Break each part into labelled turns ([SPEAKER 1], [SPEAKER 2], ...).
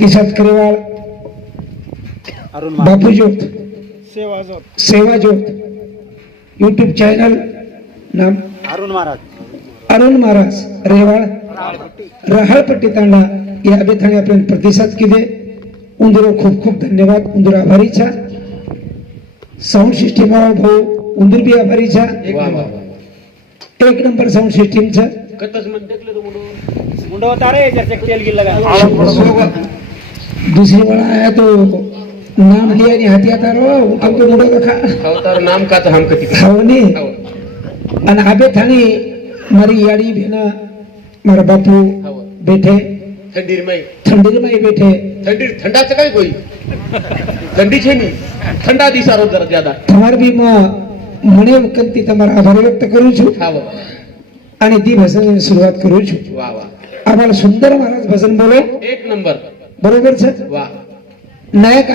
[SPEAKER 1] किशात करेवाळ
[SPEAKER 2] अरुण
[SPEAKER 1] बापू ज्योत
[SPEAKER 2] सेवा
[SPEAKER 1] सेवा ज्योत युट्यूब चॅनल नाम
[SPEAKER 2] अरुण महाराज.
[SPEAKER 1] अरुण महाराज रेवाळ रहाळपट्टी तांडा या अभिथाने आपण प्रतिसाद केले उंदरो खूप खूप धन्यवाद. उंदर आभारीच्या. साऊंड सिस्टीम भाऊ. उंदर बी आभारीच्या. एक नंबर साऊंड सिस्टीमचं दुसरी वेळा आया तो नाम लिया आणि हाती आता रो हमको मुडो रखा
[SPEAKER 3] अवतार नाम का तो हम कति
[SPEAKER 1] ખાવની અને આબે થાની મારી યાડી ભેના મારા બાપુ બેઠે
[SPEAKER 3] थंडीर माई
[SPEAKER 1] ઠંડીમાં બેઠે
[SPEAKER 3] थंडीर थंडाचं काय होई थंडी છે ની થંડા દિસારો જરા જ્યાદા
[SPEAKER 1] તમાર બી માં મને વખતથી તમારા આભાર વ્યક્ત કરું છું
[SPEAKER 3] ખાવ
[SPEAKER 1] અને તી ભજનની શરૂઆત કરું છું
[SPEAKER 3] વા વા
[SPEAKER 1] આમાં સુંદર મહારાજ ભજન બોલો
[SPEAKER 3] એક નંબર
[SPEAKER 1] बरोबर છે
[SPEAKER 3] वा.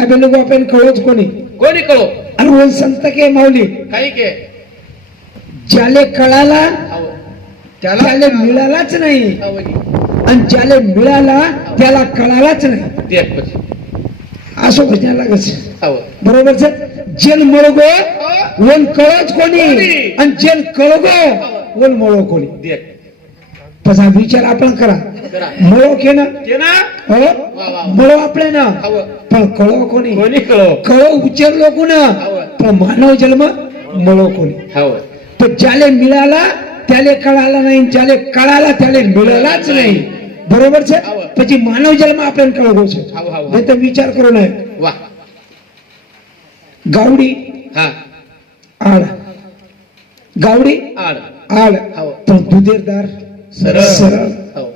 [SPEAKER 1] આબેલું બાપે आपण कळोच कोणी?
[SPEAKER 3] कोणी कळो?
[SPEAKER 1] अरे ઓલ સંત કે
[SPEAKER 3] काही के?
[SPEAKER 1] ज्याले कळाला त्याला मिळालाच नाही. आणि ज्याला मिळाला त्याला कळालाच नाही.
[SPEAKER 3] असो પછી
[SPEAKER 1] असं भजन
[SPEAKER 3] लागत
[SPEAKER 1] बरोबर છે जेल मळगो वन कळोच
[SPEAKER 3] कोणी?
[SPEAKER 1] आणि जेल कळगो वन मळो कोणी?
[SPEAKER 3] देख
[SPEAKER 1] तसा विचार आपण करा. मळो
[SPEAKER 3] के ना
[SPEAKER 1] हो? मळो
[SPEAKER 3] आपले
[SPEAKER 1] ना पण कळो
[SPEAKER 3] कोणी? कळो?
[SPEAKER 1] उचललो कोण? पण मानव जन्म मळो कोणी? तर ज्याले मिळाला त्याले कळाला नाही ज्याले कळाला त्याले मिळालाच नाही. बरोबर છે પછી માનવ જન્મ આપણે કહેવો છે એ તો વિચાર કરો ને गावडी
[SPEAKER 3] हा.
[SPEAKER 1] હા गावडी
[SPEAKER 3] ગાવડી
[SPEAKER 1] આળ
[SPEAKER 3] पण
[SPEAKER 1] दुधेरदार દુધેરદાર
[SPEAKER 3] सरळ.
[SPEAKER 1] सरळ.
[SPEAKER 3] हो.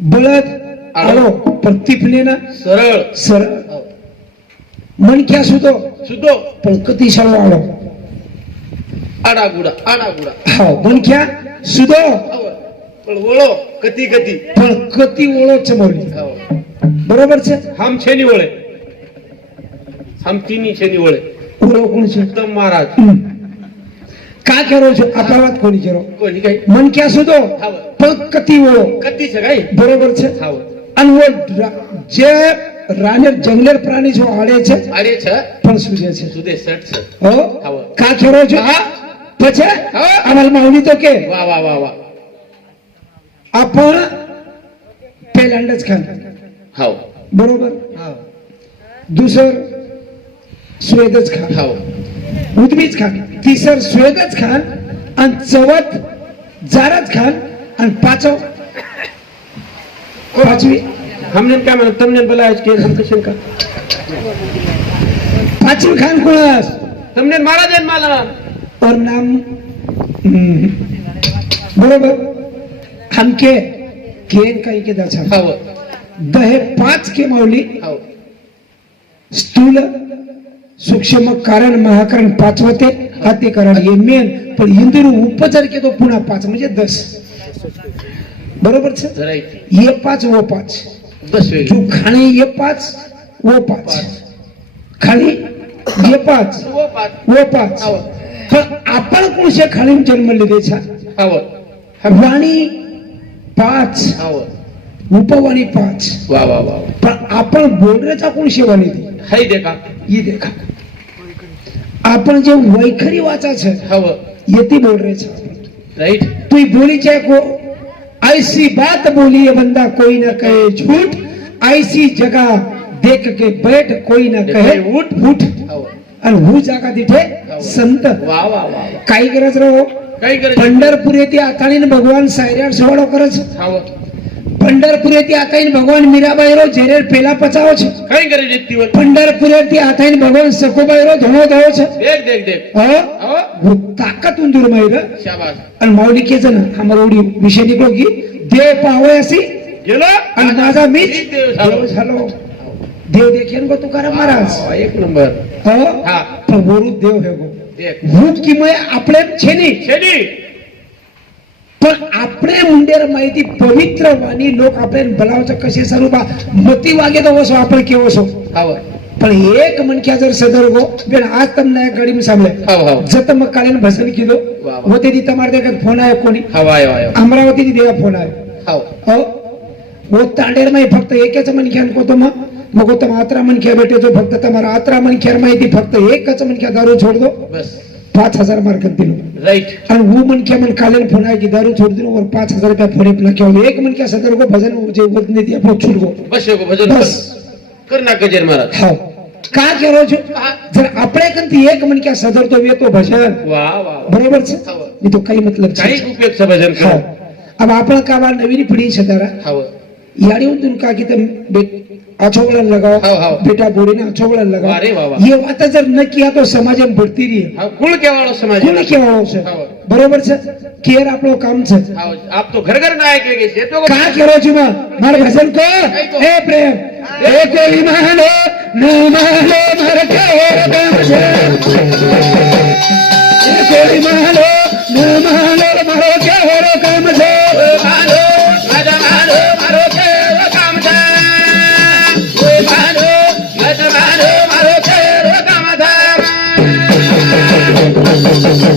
[SPEAKER 1] बुलद. आलो प्रतिफलेनं
[SPEAKER 3] सरळ. सरळ.
[SPEAKER 1] हो. मणक्या
[SPEAKER 3] सुतो.
[SPEAKER 1] सुतो. पण कधी
[SPEAKER 3] सरळ आलो आडागुडा आडागुडा.
[SPEAKER 1] हो. मणक्या सुतो.
[SPEAKER 3] आवळ. पण ओळो कती कती.
[SPEAKER 1] पण कती ओळख चमवली.
[SPEAKER 3] आवळ.
[SPEAKER 1] बरोबर છે
[SPEAKER 3] हम छेनी ओळे. हम तिन्ही छेनी ओळे.
[SPEAKER 1] ઓળો કોણ છે
[SPEAKER 3] उत्तम महाराज.
[SPEAKER 1] का करो अपराध कोणी करो?
[SPEAKER 3] कोणी काही?
[SPEAKER 1] मन क्या
[SPEAKER 3] सुधो
[SPEAKER 1] पण कती वळो
[SPEAKER 3] कती सगळी
[SPEAKER 1] बरोबर છે અને વો જે રાનેર જંગલેર પ્રાણી જો આડે છે
[SPEAKER 3] આડે છે
[SPEAKER 1] પણ સુજે છે
[SPEAKER 3] સુજે સટ છે
[SPEAKER 1] હો કા ખેરો છો પછી અમલ માવલી તો કે
[SPEAKER 3] વાહ વાહ વાહ વાહ
[SPEAKER 1] आपण पहिल्यांदाच खाल.
[SPEAKER 3] हाव.
[SPEAKER 1] बरोबर? दुसरं सुवेदच खा.
[SPEAKER 3] हाव.
[SPEAKER 1] उदमीच खान तिसर स्वेदच खान आणि चवथ जारच खान आणि पाचव पाचवी.
[SPEAKER 3] हमने क्या म्हणत तुमने बोला आज के हम कशन का
[SPEAKER 1] पाचवी खान कोणास
[SPEAKER 3] तुमने महाराज आहे मला.
[SPEAKER 1] और नाम बरोबर. हमके केन काही के दचा दहे पाच के माऊली. स्थूल सूक्ष्म कारण महाकरण पाचवते हातीकरण हे मेन पण इंदुर उपचार केतो पुन्हा पाच म्हणजे दस. बरोबर ये पाच वो पाच. जो खाणी ये पाच वो पाच. खाणी ये पाच
[SPEAKER 3] वो पाच.
[SPEAKER 1] पण आपण कोणशे खाणी जन्म लिहिले छा
[SPEAKER 3] हाव
[SPEAKER 1] वाणी पाच. उपवाणी पाच.
[SPEAKER 3] वा वा वा
[SPEAKER 1] पण आपण बोलण्याचा कोण शेवानी दी
[SPEAKER 3] हाय देखा.
[SPEAKER 1] ये देखा. आपण जे वैखरी वाचा છે
[SPEAKER 3] हाव.
[SPEAKER 1] येती बोल रहे છે
[SPEAKER 3] राईट.
[SPEAKER 1] तू ही बोली चाहे को. ऐसी बात बोली है बंदा कोई न कहे झूठ. ऐसी जगह देख के बैठ कोई न कहे उठ. उठ. आणि हू जागा तिथे संत. काही गरज राहो पंढरपूर येथे आताळीन भगवान सायराड सोहळो करच. પંઢરપુરેથી આ થઈને ભગવાન મીરાબાઈરો જેરેર પેલા પચાવો છે
[SPEAKER 3] કઈ કરે
[SPEAKER 1] જીતી પંઢરપુરેથી આ થઈને ભગવાન સખુબાઈરો ધણો થયો છે
[SPEAKER 3] દેખ
[SPEAKER 1] દેખ
[SPEAKER 3] દેખ
[SPEAKER 1] હા તાકાત ઉંદર મયર
[SPEAKER 3] શાબાશ
[SPEAKER 1] અને મૌડી કે છે ને અમારોડી વિશે નીકળો કી દે પાવો એસી
[SPEAKER 3] गेलो
[SPEAKER 1] आणि माझा मीच
[SPEAKER 3] देव झालो
[SPEAKER 1] એક નંબર गो હા महाराज
[SPEAKER 3] एक
[SPEAKER 1] દેવ
[SPEAKER 3] હે
[SPEAKER 1] ગો प्रभुरू देव हे गो वूट किमय आपले छेनी
[SPEAKER 3] छेनी
[SPEAKER 1] पण आपले मुंडेर माहिती पवित्र वाणी लोक आपले बलावचं कसे स्वरूप मती वागे तो असो आपण केव
[SPEAKER 3] असो
[SPEAKER 1] पण एक मनख्या जर सदर गो आज तम नाही गाडी
[SPEAKER 3] मी सांगले
[SPEAKER 1] जतम कालीन भसन केलो होते ती तमार
[SPEAKER 3] फोन आहे कोणी?
[SPEAKER 1] अमरावती ती देवा फोन
[SPEAKER 3] आहे
[SPEAKER 1] हो? तांडेर नाही फक्त एकच मनख्या नको तो मग तुम अत्रा मनख्या भेटतो फक्त तमार अत्रा मनख्या माहिती फक्त एकच मनख्या दारू छोडतो
[SPEAKER 3] बस.
[SPEAKER 1] પાંચ હજાર માર્ક દિલો
[SPEAKER 3] राईट
[SPEAKER 1] અને હું મનખ્યા મને કાલે ફોન આવી દારૂ છોડ દીધો और पाच हजार रुपया फोन नाख्या एक मनख्या सदर को भजन जे बोलत नाही ते आपण छूट गो
[SPEAKER 3] बस योग भजन
[SPEAKER 1] बस
[SPEAKER 3] कर ना गजेर महाराज
[SPEAKER 1] हाव का केलो છો जर આપણે કંથી એક મનખ્યા સદર તો વેતો ભજન
[SPEAKER 3] वा वा वा.
[SPEAKER 1] બરોબર છે એ તો કઈ મતલબ
[SPEAKER 3] काही
[SPEAKER 1] છે
[SPEAKER 3] उपयोग भजन
[SPEAKER 1] हाव
[SPEAKER 3] कर
[SPEAKER 1] अब आपण का बा नवीन पिढी છે તારા
[SPEAKER 3] हाव
[SPEAKER 1] याडी उतरून का की તમે आछो वळण लगाओ
[SPEAKER 3] हाव, हाव.
[SPEAKER 1] बेटा बोडीने आछो वळण लगाओ
[SPEAKER 3] वा रे वा वा.
[SPEAKER 1] ये वात जर न किया तो समाजम बढ़ती रही
[SPEAKER 3] हाव कुळ केवाळो समाज
[SPEAKER 1] कोणी केवाळो છે
[SPEAKER 3] हाव.
[SPEAKER 1] બરોબર છે કેર આપણો કામ છે
[SPEAKER 3] हाव आप तो घर घर नायक है ये तो
[SPEAKER 1] का કરો છો માં માર ભજન કો
[SPEAKER 3] કઈ કો?
[SPEAKER 1] હે પ્રેમ એ કોઈ માનો ન માનો માર કેર કામ છે એ કોઈ માનો ન માનો મારો કેર કામ છે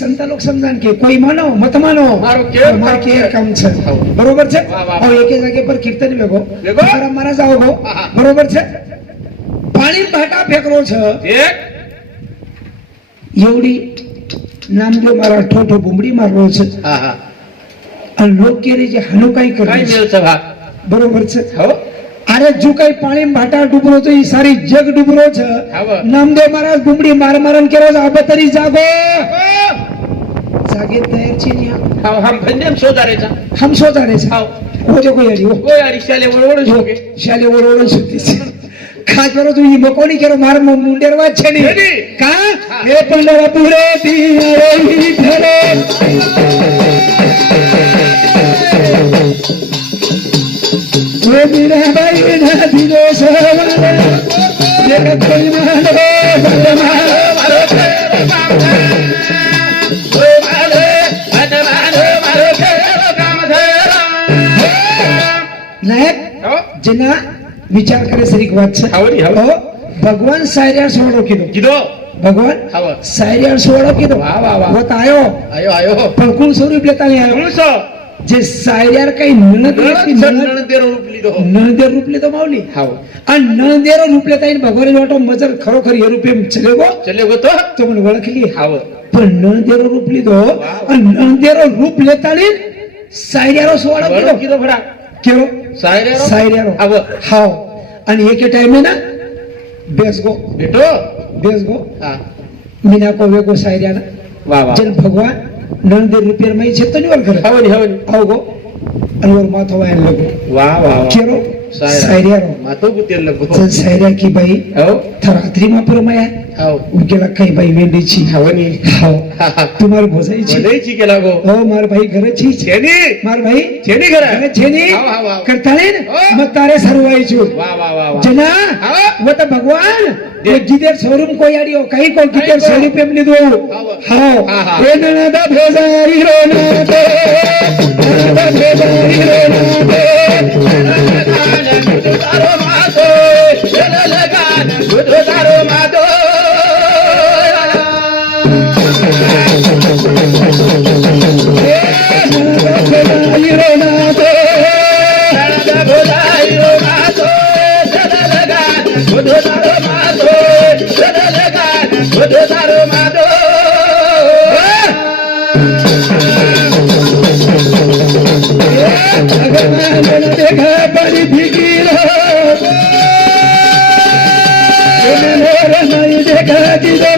[SPEAKER 1] સંતા લોકો સમજાણ કે કોઈ માનો મત માનો
[SPEAKER 3] મારો કેર
[SPEAKER 1] મારો કેર કામ છે? બરોબર છે? હવે એક જગ્યા પર કીર્તન ભેગો
[SPEAKER 3] ભેગો
[SPEAKER 1] મારા જાઓ ગો બરોબર છે? પાણી ભાટા ફેકરો છે.
[SPEAKER 3] એક.
[SPEAKER 1] એવડી નામદેવ મારા ઠોઠો બુમડી મારવો છે.
[SPEAKER 3] હા હા.
[SPEAKER 1] અને લોક કેરી જે હનુકાઈ કરે બરોબર છે?
[SPEAKER 3] હવે
[SPEAKER 1] અરે જો કઈ પાણી ભાટા ડુબરો છો ઈ સારી જગ ડુબરો છે નામદેવ મહારાજ ગુમડી માર મારન કેરો છે અબતરી જાગો જાગે તૈયાર છે ને
[SPEAKER 3] હા હમ ભંડે હમ સોજારે છે
[SPEAKER 1] હમ સોજારે છે
[SPEAKER 3] હા
[SPEAKER 1] ઓજો કોઈ અડી
[SPEAKER 3] કોઈ અડી શાલે ઓરડો છો કે
[SPEAKER 1] શાલે ઓરડો છો કે ખા કરો તો ઈ મકોની કેરો માર મુંડેરવા છે ને કા હે પંડરા પુરે દી આઈ
[SPEAKER 3] ધરે
[SPEAKER 1] જેના વિચાર કરે છે
[SPEAKER 3] એક વાત
[SPEAKER 1] છે. ભગવાન સાયરિયાર સોળો કીધો.
[SPEAKER 3] કીધો?
[SPEAKER 1] ભગવાન સાયરિયાર સોળો કીધો.
[SPEAKER 3] વાહ વાહ વાહ.
[SPEAKER 1] વત આયો.
[SPEAKER 3] આયો આયો.
[SPEAKER 1] પણ કુલ સો રૂપ લેતા નહીં આવ્યો
[SPEAKER 3] સો
[SPEAKER 1] જે સાયરિયાર કઈ
[SPEAKER 3] નણદેરો રૂપ લીધો.
[SPEAKER 1] નણદેરો રૂપ લીધો માવલી
[SPEAKER 3] હાવ.
[SPEAKER 1] આ નણદેરો રૂપ લેતા ભગવાન વાટો મજર ખરોખર એ રૂપે
[SPEAKER 3] ચલેગો. ચલેગો તો?
[SPEAKER 1] તો મને વળખલી
[SPEAKER 3] હાવ.
[SPEAKER 1] પણ નણદેરો રૂપ લીધો. અને નણદેરો રૂપ લેતા સાયરિયારો સોળો
[SPEAKER 3] કીધો.
[SPEAKER 1] કીધો
[SPEAKER 3] ભડા કેવો?
[SPEAKER 1] કેવો
[SPEAKER 3] सायरे
[SPEAKER 1] સાયરિયારો
[SPEAKER 3] हाव
[SPEAKER 1] હાવ અને એકે ટાઈમે ના બેસ ગો
[SPEAKER 3] भेटो
[SPEAKER 1] બેસ ગો
[SPEAKER 3] हा
[SPEAKER 1] મીના કો વેગો સાયરિયાના
[SPEAKER 3] वा वा
[SPEAKER 1] જેન ભગવાન નણદેર રૂપિયા માં છે તો નિવલ કરે
[SPEAKER 3] हवनी हवनी
[SPEAKER 1] આવ ગો અને ઓર માથો વાયન લગો
[SPEAKER 3] वा वा वा
[SPEAKER 1] सायऱ्या. सायऱ्या बाई
[SPEAKER 3] हो.
[SPEAKER 1] रात्री मात्र
[SPEAKER 3] माया.
[SPEAKER 1] हो. उनकेला काही बाई वेंडीची
[SPEAKER 3] हवनी हो
[SPEAKER 1] हाव तुम्हाला भोजायची
[SPEAKER 3] भोजायची केला गो
[SPEAKER 1] हो मार भाई घराची.
[SPEAKER 3] छेनी.
[SPEAKER 1] मार भाई
[SPEAKER 3] छेनी घरा. छेनी.
[SPEAKER 1] करताळे मग तारे सरवायची.
[SPEAKER 3] वा वा वा जना.
[SPEAKER 1] व तर भगवान. गिदेव स्वरूप कोई आडी हो. काही
[SPEAKER 3] कोई
[SPEAKER 1] गिदेव स्वरूप एम लिदो
[SPEAKER 3] हाव
[SPEAKER 1] हे ननदा भेजारी रो नाते ननदा भेजारी रो नाते दे
[SPEAKER 3] तारो मातो लगान गुडो तारो मातो
[SPEAKER 1] ननदा भेजाई रो ना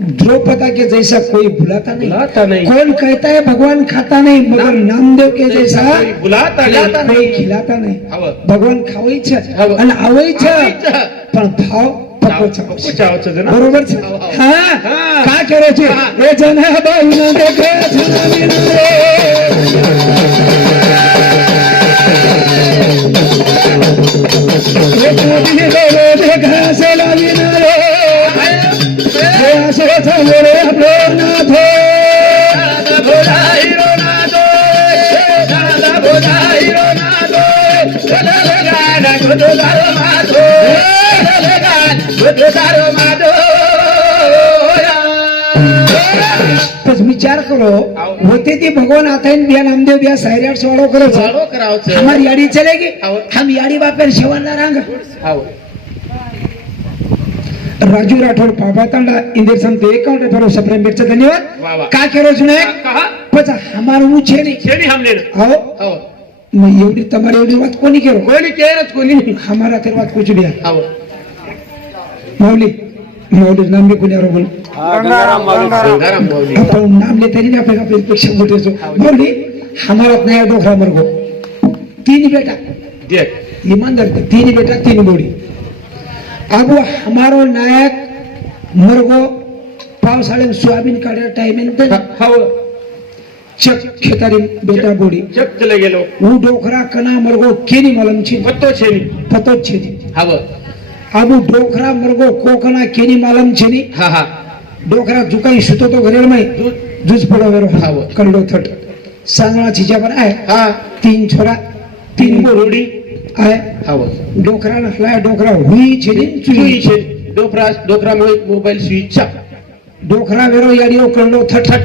[SPEAKER 1] द्रौपदा के जैसा कोई बुलाता नहीं
[SPEAKER 3] बुलाता नहीं।
[SPEAKER 1] कौन कहता है भगवान खाता नहीं मगर नामदेव के जैसा
[SPEAKER 3] कोई बुलाता
[SPEAKER 1] खिलाता
[SPEAKER 3] नहीं।
[SPEAKER 1] नहीं खिलाता नाही
[SPEAKER 3] आवं.
[SPEAKER 1] भगवान खावायच
[SPEAKER 3] आवं.
[SPEAKER 1] आणि आवयच
[SPEAKER 3] आवयचं.
[SPEAKER 1] पण भाव पक्वच
[SPEAKER 3] पक्कू चावायचं जरा.
[SPEAKER 1] बरोबर છે?
[SPEAKER 3] આવો, આવો.
[SPEAKER 1] હા
[SPEAKER 3] હા.
[SPEAKER 1] का करायचे
[SPEAKER 3] હા.
[SPEAKER 1] એ जना बाई न देखे जनाविन झाले रे
[SPEAKER 3] भोनाथ बोलाही रोनाथ बोलाही रोनाथ गोदार माधो गोदार माधो
[SPEAKER 1] तस विचार करो. होते ती भगवान आता बिया नामदेव बिया सायराट सोडो करो
[SPEAKER 3] सोडो कराओ
[SPEAKER 1] हमारी याड़ी चलेगी हम याड़ी बापेर शेवाला रंग. राजू राठौर पापातंडा इंदिर संत एकाउंट पर सपने मिर्च धन्यवाद. काय करो सुने
[SPEAKER 3] कहा
[SPEAKER 1] पचा हमारे वो छेनी
[SPEAKER 3] छेनी हमने आओ
[SPEAKER 1] आओ
[SPEAKER 3] हो.
[SPEAKER 1] मैं एवढी तुम्हारी एवढी बात कोणी
[SPEAKER 3] केरो कोणी केरत कोणी
[SPEAKER 1] हमारा तेरे बात कुछ भी
[SPEAKER 3] आओ
[SPEAKER 1] मौली मौली नाम भी कोणी आरो बोल
[SPEAKER 2] गंगाराम
[SPEAKER 3] गंगाराम. मौली
[SPEAKER 1] तो नाम ले लेते ना पेगा अपने पेक्षा मोटे सो हो. मौली हमारा नया दोखरा मरगो तीन बेटा.
[SPEAKER 3] देख
[SPEAKER 1] ईमानदार तीन बेटा तीन बोड़ी अब हमारो नायक मुर्गो पावसाळ्यात सोयाबीन काढायला टाइम
[SPEAKER 3] हवं हो.
[SPEAKER 1] चक खेतारी बेटा बोडी. चक चले गेलो. ऊ डोखरा
[SPEAKER 3] कना मरगो केनी
[SPEAKER 1] मलम छी पत्तो छेनी.
[SPEAKER 3] पत्तो
[SPEAKER 1] छेनी. हव अब डोखरा मरगो कोकना केनी मलम
[SPEAKER 3] छेनी हा
[SPEAKER 1] हा. डोकरा जुकाई सुतो तो घरेल
[SPEAKER 3] मै
[SPEAKER 1] जुज पडो वेरो
[SPEAKER 3] हव
[SPEAKER 1] करडो थट. सांगळा छिजा पण आहे.
[SPEAKER 3] हा.
[SPEAKER 1] तीन छोरा तीन बोरोडी. काय? डोकरा नसला
[SPEAKER 3] डोकरा
[SPEAKER 1] हुई
[SPEAKER 3] छिरी चुई छिरी डोकरा डोकरामुळे मोबाईल
[SPEAKER 1] स्विचचा डोकरा वेरो याडियो कळलो थटठ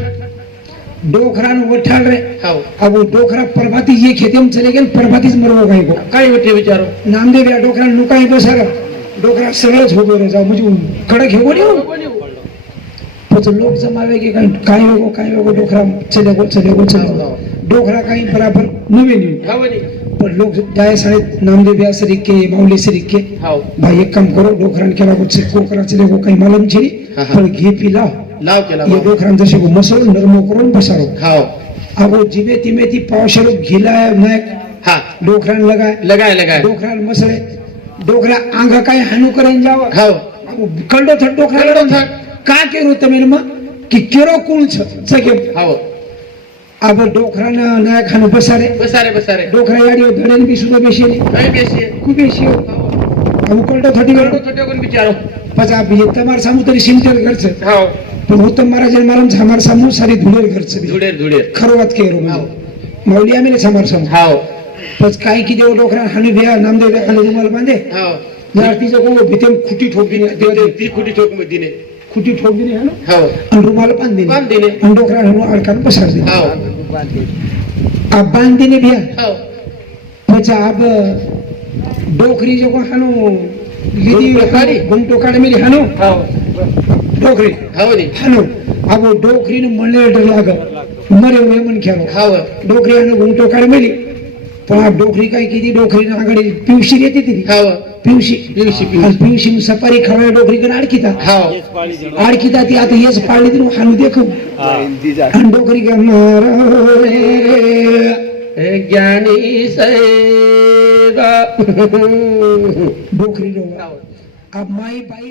[SPEAKER 1] डोकरा वठाल रे
[SPEAKER 3] हाव.
[SPEAKER 1] अब डोकरा प्रभाती ये खेतेम चले गेल प्रभातीच मरवो काय को
[SPEAKER 3] काय होते विचारो?
[SPEAKER 1] नामदेव या डोकरा नुकाई बसार. डोकरा सगळंच होतो रे जा मुझे म्हणजे कडक हे कोणी हो. पोच लोक जमावे की काय होगो काय होगो हो डोकरा चले गो चले गो चले डोकरा काही बराबर नवीन आपण
[SPEAKER 3] लोग जाए
[SPEAKER 1] शायद नाम दे दिया शरीक के माउली शरीक के
[SPEAKER 3] हाँ।
[SPEAKER 1] भाई एक काम करो डोखरान के अलावा से कोकरा चले वो कहीं मालूम छी पर
[SPEAKER 3] घी पी
[SPEAKER 1] लाओ लाओ के लाओ
[SPEAKER 3] ये डोखरान
[SPEAKER 1] जैसे वो मसल नरमो करो बसारो हाँ। अब वो
[SPEAKER 3] जीवे
[SPEAKER 1] तीमे ती पावशरो घिला है मैं
[SPEAKER 3] हाँ।
[SPEAKER 1] डोखरान लगा
[SPEAKER 3] लगाए। लगाए
[SPEAKER 1] डोखरान मसले। डोखरा आंगा काय हनु करेन जाओ।
[SPEAKER 3] हाँ।
[SPEAKER 1] कल्डो थट डोखरा
[SPEAKER 3] कल्डो
[SPEAKER 1] थट
[SPEAKER 3] का
[SPEAKER 1] केरो तमेल मा? कि केरो कुल छ? छ के हाँ। સકે
[SPEAKER 3] આવો
[SPEAKER 1] આ બધો ડોકરાના નાયક હાનું બસારે
[SPEAKER 3] બસારે બસારે
[SPEAKER 1] ડોકરા યાડીઓ ધડે બી સુધો બેસી ને
[SPEAKER 3] કઈ બેસીએ
[SPEAKER 1] કુ બેસી આવું કંડો થટી
[SPEAKER 3] કરડો
[SPEAKER 1] ગયો
[SPEAKER 3] છોટ્યો કોણ બિચારો
[SPEAKER 1] પછી આ બીજે તમારા સામુ તરી સિંતેર ઘર છે
[SPEAKER 3] ખાઓ
[SPEAKER 1] પણ હું તમારા જેમ માલમ છે અમારા સામુ સારી ધૂળેર ઘર છે
[SPEAKER 3] ધૂળે ધૂળે
[SPEAKER 1] ખરો વાત કેરો
[SPEAKER 3] આવો.
[SPEAKER 1] માવલી આમીને છે અમારા સામુ
[SPEAKER 3] ખાઓ
[SPEAKER 1] પછી કાંઈ કીધે ડોકરા હાની ભેયા નામદેવ ભેયા હાની રૂમાલ બાંધે
[SPEAKER 3] ખાઓ
[SPEAKER 1] યાર ત્રીજો કહો ભીતેમ ખૂટી ઠોકીને દેવા
[SPEAKER 3] તી ખુટી ચોક મધીને
[SPEAKER 1] ખૂટી ઠોકીને હાનો
[SPEAKER 3] ખાઓ
[SPEAKER 1] અને રૂમાલ બાંધીને
[SPEAKER 3] બાંધીને.
[SPEAKER 1] અને ડોકરા હાનું આડકાન પસાર દે
[SPEAKER 3] ખાઓ
[SPEAKER 1] આ બાંધીને ભેયા
[SPEAKER 3] ખાઓ
[SPEAKER 1] પછી આબ ડોકરી જો હાનું લીધી
[SPEAKER 3] ઘૂંટો કાઢી?
[SPEAKER 1] ઘૂંટો કાઢી મેલી હાનું
[SPEAKER 3] ખાઓ
[SPEAKER 1] ડોકરી
[SPEAKER 3] ખાઓ ની
[SPEAKER 1] હાનું આબો ડોકરીનું મળે એટલે આગળ મરે એવું એમ ખ્યાલો
[SPEAKER 3] ખાઓ
[SPEAKER 1] ડોકરી આનો ઘૂંટો કાઢી મેલી પણ આ ડોકરી કઈ કીધી ડોકરીને આગળ પીવસી રહેતી હતી
[SPEAKER 3] ખાઓ
[SPEAKER 1] ಪಿಯುಸಿ ಸಪಾರಿ ಖರಣ
[SPEAKER 2] ಡೋಕ್ರಿಗೆ
[SPEAKER 1] ಅಡಕಿತ ಅಡಕಿತ ತಿ ಆತ ಎಸ್
[SPEAKER 3] ಪಾಡಿದ್ರು ಹಾನು ದೇಖು
[SPEAKER 1] ಡೋಕ್ರಿಗೆ ಜ್ಞಾನಿ
[SPEAKER 3] ಸೈದ
[SPEAKER 1] ಡೋಕ್ರಿ ಆ ಮಾಯಿ ಬಾಯಿ